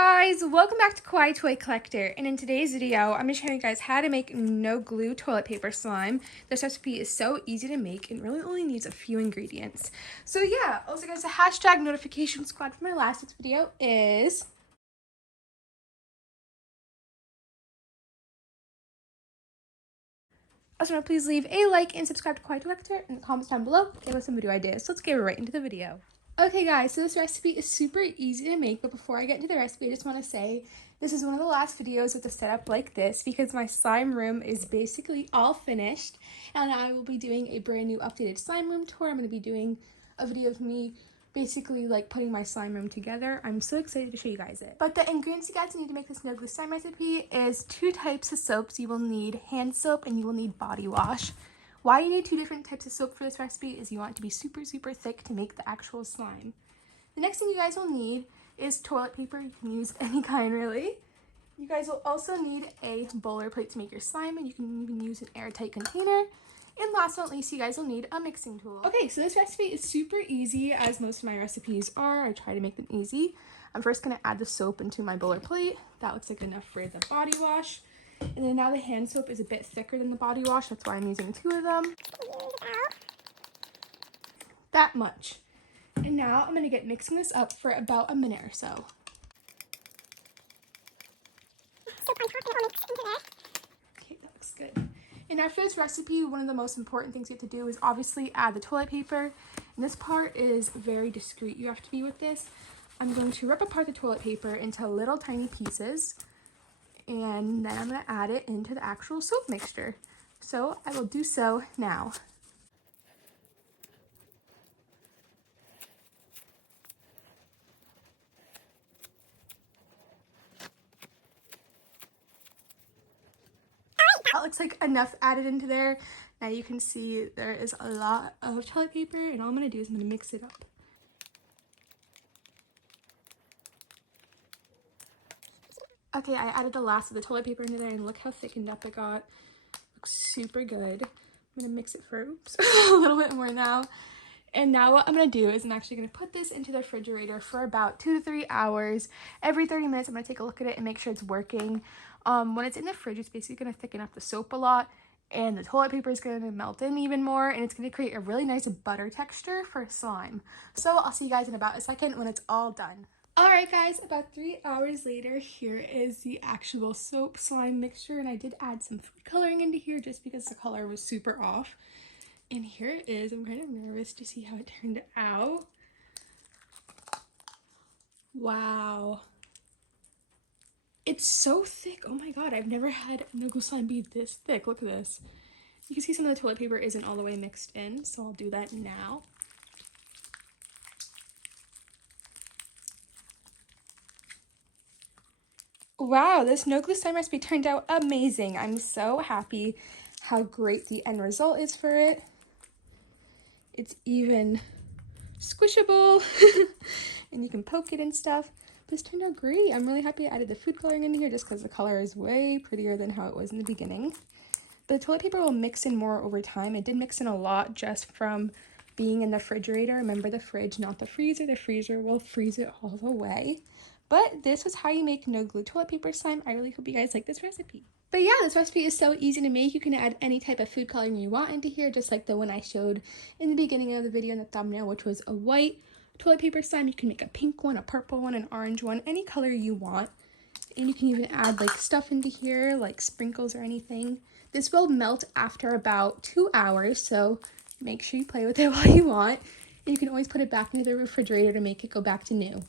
guys, welcome back to Kawaii Toy Collector, and in today's video I'm going to show you guys how to make no glue toilet paper slime. This recipe is so easy to make and really only needs a few ingredients. So yeah, also guys, the hashtag notification squad for my last week's video is also please leave a like and subscribe to Kawaii Toy Collector in the comments down below. Give us some video ideas. So let's get right into the video. Okay guys, so this recipe is super easy to make, but before I get into the recipe, I just want to say this is one of the last videos with a setup like this because my slime room is basically all finished and I will be doing a brand new updated slime room tour. I'm going to be doing a video of me basically like putting my slime room together. I'm so excited to show you guys it. But the ingredients you guys need to make this no glue slime recipe is 2 types of soaps. You will need hand soap and you will need body wash. Why you need 2 different types of soap for this recipe is you want it to be super thick to make the actual slime. The next thing you guys will need is toilet paper. You can use any kind really. You guys will also need a bowler plate to make your slime, and you can even use an airtight container. And last but not least, you guys will need a mixing tool. Okay, so this recipe is super easy as most of my recipes are. I try to make them easy. I'm first going to add the soap into my bowler plate. That looks like enough for the body wash. And then now the hand soap is a bit thicker than the body wash. That's why I'm using 2 of them. That much. And now I'm going to get mixing this up for about a minute or so. Okay, that looks good. And after this recipe, one of the most important things you have to do is obviously add the toilet paper. And this part is very discreet. You have to be with this. I'm going to rip apart the toilet paper into little tiny pieces. And then I'm going to add it into the actual soap mixture. So I will do so now. That looks like enough added into there. Now you can see there is a lot of toilet paper, and all I'm going to do is I'm going to mix it up. Okay, I added the last of the toilet paper into there, and look how thickened up it got. Looks super good. I'm gonna mix it for a little bit more now. And now what I'm gonna do is I'm actually gonna put this into the refrigerator for about 2 to 3 hours. Every 30 minutes, I'm gonna take a look at it and make sure it's working. When it's in the fridge, it's basically gonna thicken up the soap a lot, and the toilet paper is gonna melt in even more, and it's gonna create a really nice butter texture for slime. So I'll see you guys in about a second when it's all done. Alright guys, about 3 hours later, here is the actual soap slime mixture, and I did add some food coloring into here just because the color was super off. And here it is. I'm kind of nervous to see how it turned out. Wow. It's so thick. Oh my god, I've never had no glue slime be this thick. Look at this. You can see some of the toilet paper isn't all the way mixed in, so I'll do that now. Wow, this no glue slime recipe turned out amazing. I'm so happy how great the end result is for it. It's even squishable and you can poke it and stuff. But this turned out great. I'm really happy I added the food coloring in here just because the color is way prettier than how it was in the beginning. But the toilet paper will mix in more over time. It did mix in a lot just from being in the refrigerator. Remember the fridge, not the freezer. The freezer will freeze it all the way. But this was how you make no glue toilet paper slime. I really hope you guys like this recipe. But yeah, this recipe is so easy to make. You can add any type of food coloring you want into here, just like the one I showed in the beginning of the video in the thumbnail, which was a white toilet paper slime. You can make a pink one, a purple one, an orange one, any color you want. And you can even add like stuff into here, like sprinkles or anything. This will melt after about 2 hours, so make sure you play with it while you want. And you can always put it back into the refrigerator to make it go back to new.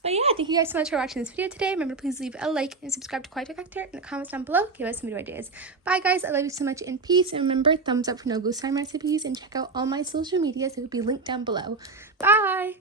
But yeah, thank you guys so much for watching this video today. Remember to please leave a like and subscribe to Kawaii Toy Collector in the comments down below. Give us some video ideas. Bye guys, I love you so much and peace. And remember, thumbs up for no glue slime recipes and check out all my social media. So it will be linked down below. Bye!